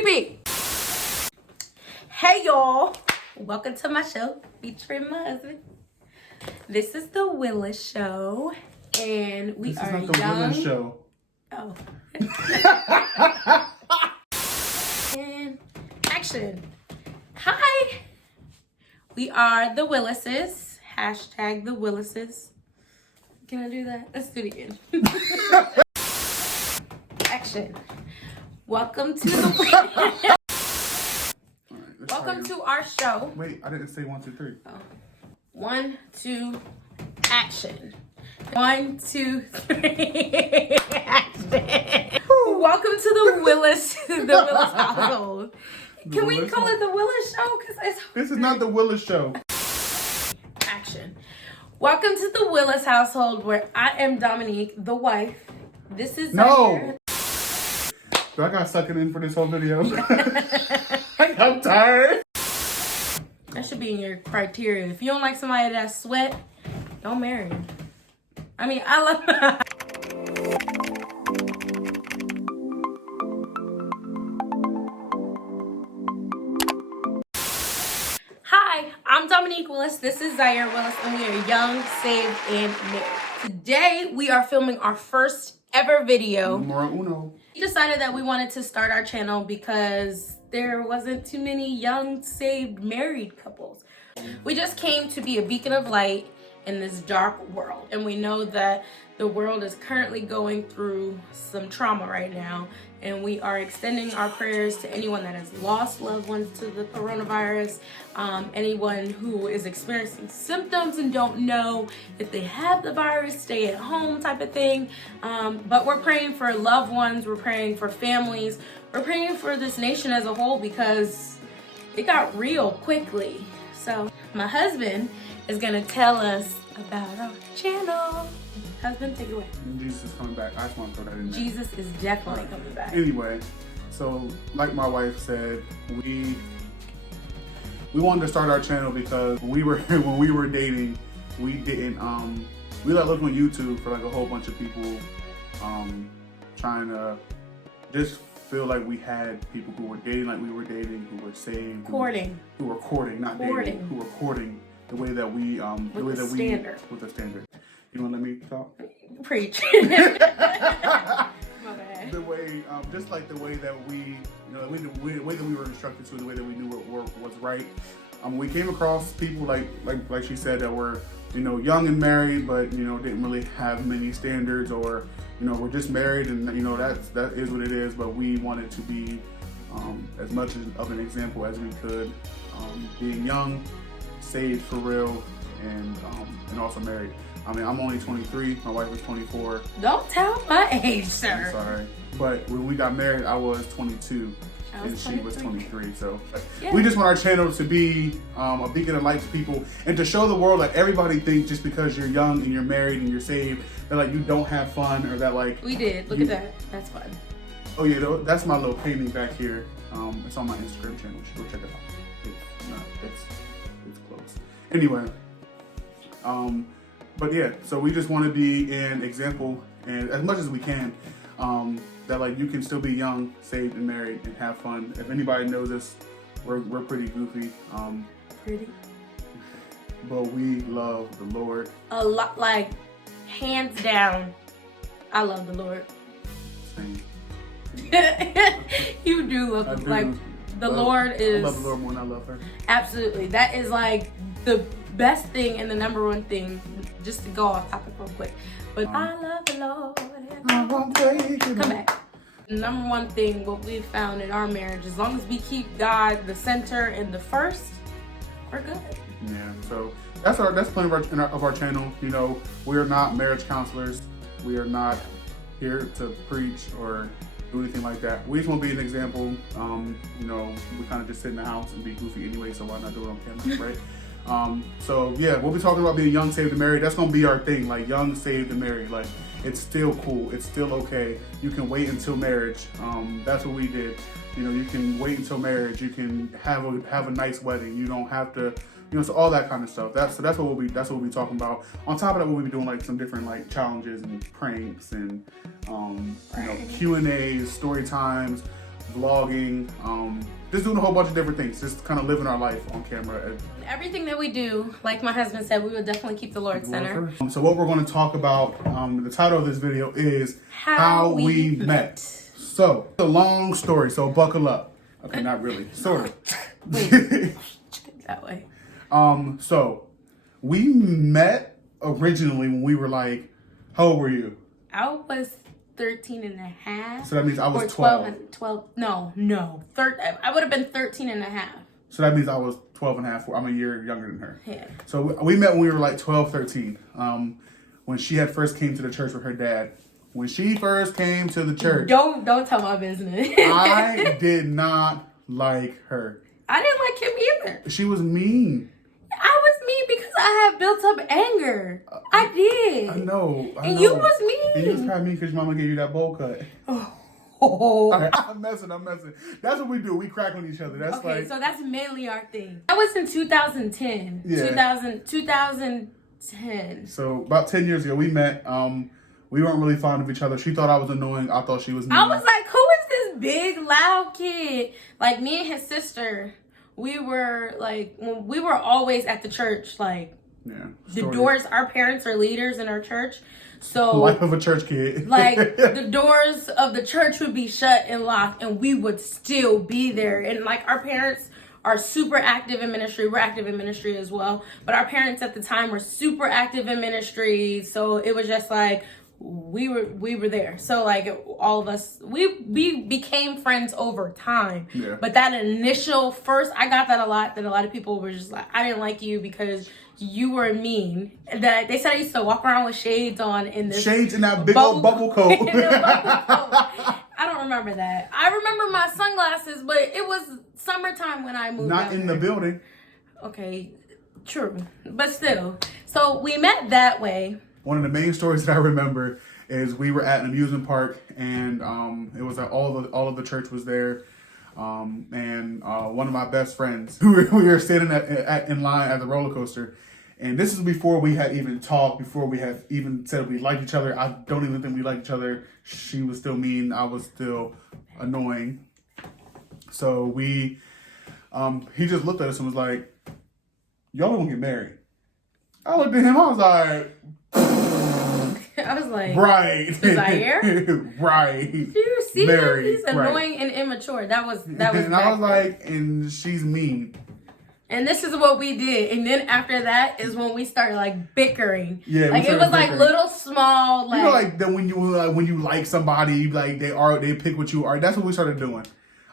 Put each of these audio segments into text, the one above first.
Repeat. Hey y'all, welcome to my show featuring my husband. This is the Willis Show, and we are young. This is not the Willis Show. Oh. And action. Hi. We are the Willises. Hashtag the Willises. Can I do that? Let's do it again. Action. Welcome to the Welcome to our show. Wait, I didn't say 1, 2, 3. Oh. 1, 2, action. 1, 2, 3, action. Welcome to the Willis, household. Can we call it the Willis Show? This is not the Willis Show. Action. Welcome to the Willis household, where I am Dominique, the wife. This is Zaire. Do I gotta suck it in for this whole video? I'm tired. That should be in your criteria. If you don't like somebody that sweat, don't marry him. I mean, I love Hi, I'm Dominique Willis. This is Zaire Willis, and we are young, saved, and married. Today, we are filming our first ever video. Numero uno. We decided that we wanted to start our channel because there wasn't too many young, saved, married couples. We just came to be a beacon of light in this dark world. And we know that the world is currently going through some trauma right now. And we are extending our prayers to anyone that has lost loved ones to the coronavirus, anyone who is experiencing symptoms and don't know if they have the virus, stay at home type of thing. But we're praying for loved ones, we're praying for families, we're praying for this nation as a whole because it got real quickly. So my husband is gonna tell us about our channel. Husband, take it away. Jesus is coming back. I just want to throw that in there. Jesus is definitely coming back. Anyway, so like my wife said, we wanted to start our channel because when we were dating, we didn't we like looking on YouTube for like a whole bunch of people trying to just feel like we had people who were dating like we were dating, who were saved, who were courting, not dating, who were courting the way that we with a standard. You want to let me talk? Preach. The way, just like the way that we, the way that we were instructed to, the way that we knew what was right. We came across people like she said that were, young and married, but didn't really have many standards, or were just married, and that is what it is. But we wanted to be as much of an example as we could, being young, saved for real, and also married. I mean, I'm only 23. My wife is 24. Don't tell my age, sir. I'm sorry. But when we got married, I was 22. And she was 23. So yeah. We just want our channel to be a beacon of light to people, and to show the world that everybody thinks just because you're young and you're married and you're saved, that like you don't have fun, or that like... We did. Look at that. That's fun. Oh yeah, that's my little painting back here. It's on my Instagram channel. You should go check it out. It's close. Anyway. But yeah, so we just want to be an example, and as much as we can, that like you can still be young, saved, and married, and have fun. If anybody knows us, we're pretty goofy. But we love the Lord. A lot, like hands down, I love the Lord. Same. You do love him. Like the Lord is. I love the Lord more than I love her. Absolutely, that is like the best thing and the number one thing. Just to go off topic real quick, but I love the Lord. I won't take it. Come back. Number one thing, what we've found in our marriage, as long as we keep God the center and the first, we're good. Yeah. So that's the point of our channel. We're not marriage counselors. We are not here to preach or do anything like that. We just want to be an example. We kind of just sit in the house and be goofy anyway, so why not do it on camera, right? So yeah, we'll be talking about being young, saved, and married. That's gonna be our thing, like young, saved, and married. Like it's still cool, it's still okay. You can wait until marriage. That's what we did. You can wait until marriage. You can have a nice wedding. You don't have to, so all that kind of stuff. That's what we'll be talking about. On top of that, we'll be doing like some different like challenges and pranks and Q&As, story times. vlogging, just doing a whole bunch of different things, just kind of living our life on camera. Everything that we do, like my husband said, we would definitely keep the Lord center. So what we're going to talk about, the title of this video is How We Met. So, it's a long story, so buckle up. Okay, not really, sort of. Wait, that way. So we met originally when we were like, how old were you? I was 13 and a half. So that means I was or 12. 12, no. I would have been 13 and a half. So that means I was 12 and a half. I'm a year younger than her. Yeah. So we met when we were like 12, 13. When she had first came to the church with her dad. When she first came to the church. Don't tell my business. I did not like her. I didn't like him either. She was mean. I was mean because I had built up anger. I did. I know. And you was mean. And you was kind of mean because your mama gave you that bowl cut. Oh. I'm messing. That's what we do. We crack on each other. That's okay, like... so that's mainly our thing. That was in 2010. Yeah. 2010. So about 10 years ago, we met. We weren't really fond of each other. She thought I was annoying. I thought she was mean. I was like, who is this big, loud kid? Like, me and his sister, we were always at the church. Like, the doors, our parents are leaders in our church. So, life of a church kid. Like, the doors of the church would be shut and locked, and we would still be there. And, like, our parents are super active in ministry. We're active in ministry as well. But our parents at the time were super active in ministry. So, it was just like... we were there. So like all of us, we became friends over time. Yeah. But that initial first, I got that a lot of people were just like, I didn't like you because you were mean. That they said I used to walk around with shades on in this shades in that big old bubble coat. I don't remember that. I remember my sunglasses, but it was summertime when I moved. Not in the building. Okay, true. But still. So we met that way. One of the main stories that I remember is we were at an amusement park, and it was all of the church was there, and one of my best friends, we were standing in line at the roller coaster, and this is before we had even talked, before we had even said we liked each other. I don't even think we liked each other. She was still mean. I was still annoying. So he just looked at us and was like, "Y'all gonna get married?" I looked at him. I was like. I was like, right. Zaire? Right. You see Married, he's annoying right. and immature. That was And I was like, and she's mean. And this is what we did. And then after that is when we started like bickering. Yeah. Like it was like little small like, you know, like then when you like somebody, like they pick what you are. That's what we started doing.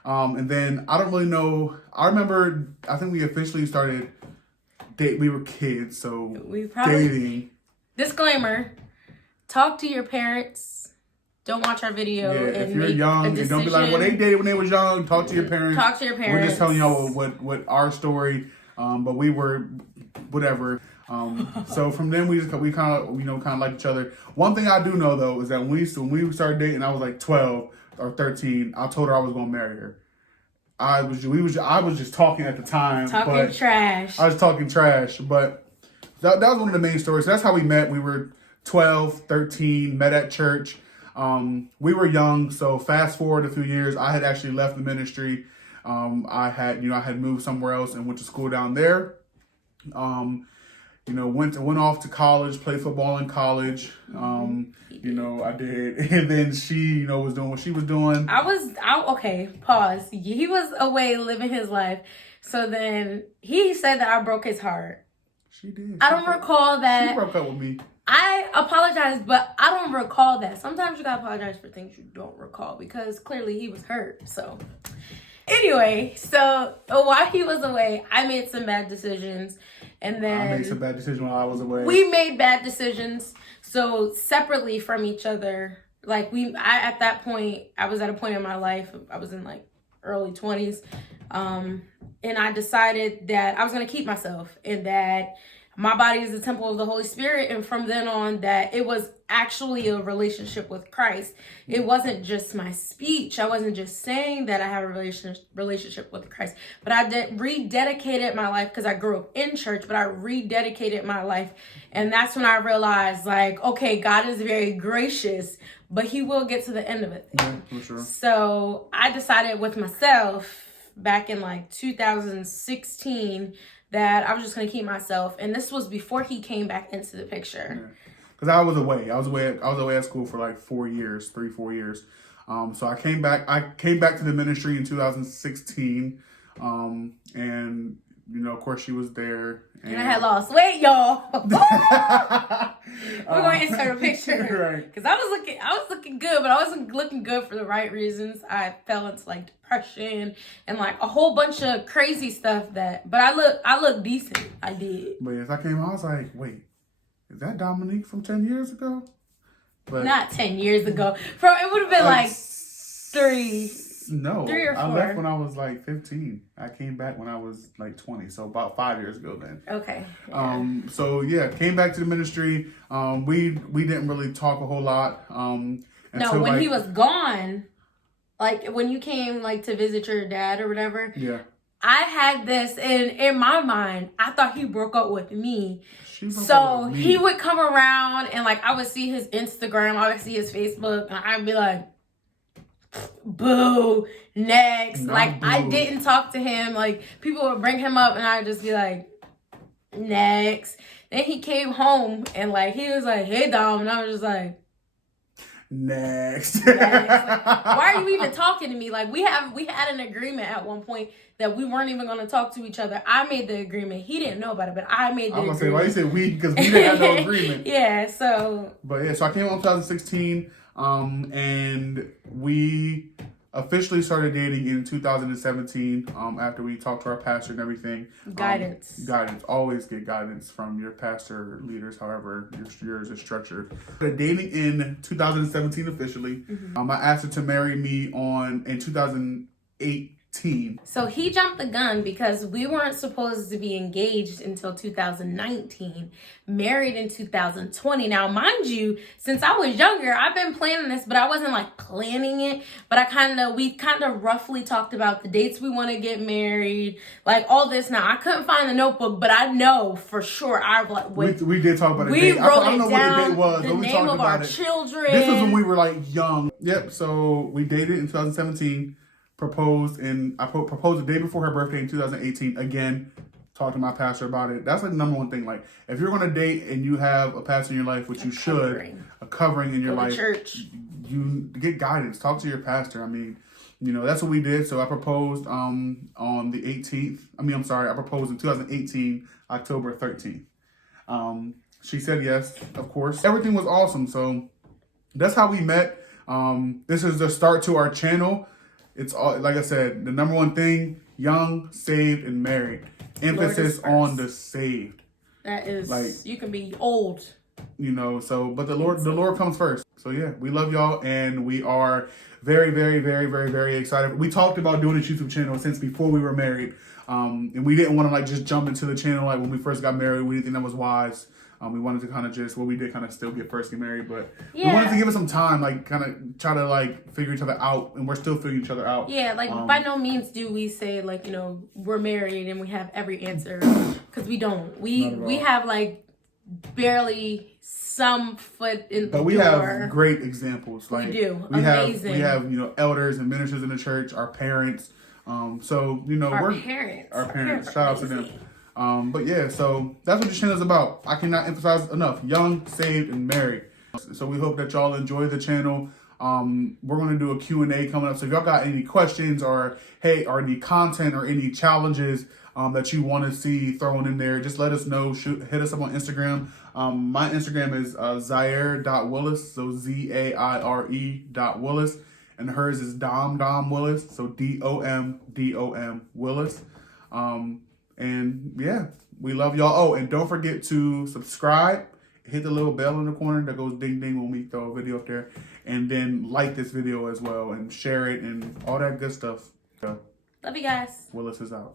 And then I don't really know. I remember I think we officially started we were kids, so we probably dating. Disclaimer. Talk to your parents. Don't watch our video. Yeah, and if you're young, and don't be like, well, they dated when they was young. Talk to your parents. Talk to your parents. We're just telling y'all what our story. But we were whatever. So from then we kind of liked each other. One thing I do know though is that when we started dating, I was like 12 or 13. I told her I was gonna marry her. I was just talking at the time. Talking trash. I was talking trash, but that was one of the main stories. So that's how we met. We were 12, 13, met at church. We were young, so fast forward a few years, I had actually left the ministry. I had moved somewhere else and went to school down there. Went off to college, played football in college. I did. And then she, was doing what she was doing. Okay, pause. He was away living his life. So then he said that I broke his heart. She did. I don't recall that. She broke up with me. I apologize, but I don't recall that. Sometimes you gotta apologize for things you don't recall because clearly he was hurt. So anyway, while he was away, I made some bad decisions. And then I made some bad decisions while I was away. We made bad decisions. So separately from each other, like at that point, I was at a point in my life, I was in like early 20s. And I decided that I was going to keep myself and that my body is the temple of the Holy Spirit. And from then on, that it was actually a relationship with Christ. It wasn't just my speech. I wasn't just saying that I have a relationship with Christ, but I rededicated my life because I grew up in church, but I rededicated my life. And that's when I realized like, okay, God is very gracious, but he will get to the end of it. Yeah, for sure. So I decided with myself back in like 2016 that I was just going to keep myself. And this was before he came back into the picture. Because I was away. I was away at school for like 4 years, 4 years. So I came back to the ministry in 2016. And, you know, of course she was there. And I had lost weight, y'all. We're going to insert a picture. Right. Because I was looking good, but I wasn't looking good for the right reasons. I fell into like depression and like a whole bunch of crazy stuff but I look decent. I did. But as I came out, I was like, wait, is that Dominique from 10 years ago? But not 10 years ago. It would have been like 3. No, 3 or 4. I left when I was like 15. I came back when I was like 20, so about 5 years ago then. Okay. Yeah. So yeah, came back to the ministry. We didn't really talk a whole lot. No, when he was gone, like when you came like to visit your dad or whatever. Yeah. I had this in my mind. I thought he broke up with me. So he would come around and like I would see his Instagram, I would see his Facebook, and I'd be like, boo, next. Like, boo. I didn't talk to him. Like, people would bring him up and I'd just be like, next. Then he came home and like he was like, hey Dom, and I was just like, next. Like, why are you even talking to me? Like we had an agreement at one point that we weren't even going to talk to each other. I made the agreement. He didn't know about it, but I made the agreement. Say, why you said we? Because we didn't have no agreement. Yeah, so. But yeah, so I came out in 2016, and we officially started dating in 2017 after we talked to our pastor and everything. Guidance. Guidance. Always get guidance from your pastor leaders, however yours is structured. Dating in 2017 officially. Mm-hmm. I asked her to marry me in 2018. So he jumped the gun because we weren't supposed to be engaged until 2019, married in 2020. Now, mind you, since I was younger, I've been planning this, but I wasn't like planning it. But we kind of roughly talked about the dates we want to get married, like all this. Now, I couldn't find the notebook, but I know for sure we did talk about the date. I don't know down, what the date was. The name of our children. This was when we were like young. Yep. So we dated in 2017. Proposed the day before her birthday in 2018. Again, talked to my pastor about it. That's like the number one thing. Like, if you're going to date and you have a pastor in your life, which you should, a covering in your life, church, you get guidance. Talk to your pastor. I mean, you know, that's what we did. So I proposed on the 18th. I proposed in 2018, October 13th. She said yes, of course. Everything was awesome. So that's how we met. This is the start to our channel. It's all, like I said, the number one thing: young, saved, and married. Emphasis on the saved. That is, like, you can be old. You know, but the Lord comes first. So yeah, we love y'all, and we are very, very, very, very, very excited. We talked about doing this YouTube channel since before we were married, and we didn't want to like just jump into the channel like when we first got married. We didn't think that was wise. We wanted to kind of we did kind of still get married, but we wanted to give it some time, like kind of try to like figure each other out, and we're still figuring each other out. Yeah, like by no means do we say like, you know, we're married and we have every answer, because we don't. We have like barely some foot in the door. But we have great examples. Like, we do. We Amazing. have, you know, elders and ministers in the church, our parents. So, you know, our parents. Shout out to them. But yeah, so that's what the channel is about. I cannot emphasize enough: young, saved, and married. So we hope that y'all enjoy the channel. We're going to do a Q&A coming up. So if y'all got any questions or any content or any challenges that you want to see thrown in there, just let us know. Hit us up on Instagram. My Instagram is Zaire.Willis, so ZAIRE.Willis. And hers is Dom Willis, so DOM Willis. And yeah, we love y'all. Oh, and don't forget to subscribe. Hit the little bell in the corner that goes ding ding when we throw a video up there. And then like this video as well and share it and all that good stuff. Love you guys. Willis is out.